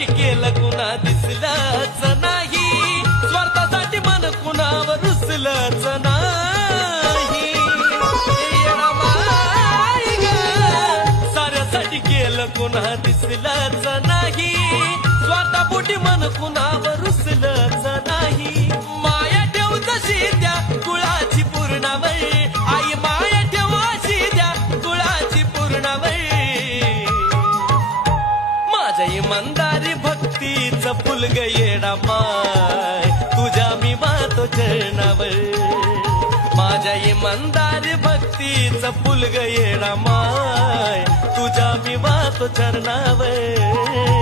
मायासाठी केलं कुणा दिसलंच नाही, स्वार्थासाठी मन कुणावर रुसलंच नाही. येडा माय ग, साऱ्यासाठी केलं कुणा दिसलंच नाही, स्वार्थापोटी मन कुणावर रुसलंच नाही. माया ठेव तशी त्या कुळाची पूर्णावळ, आई माया ठेव अशी त्या कुळाची पूर्णावळ. माझ्या इमानदारी भक्तीचं फुलग येडा माय, तुझ्या मी वाहतो चरणावर. माझ्या इमानदारी भक्तीचं फुलग येडा माय, तुझ्या मी वाहतो चरणावर.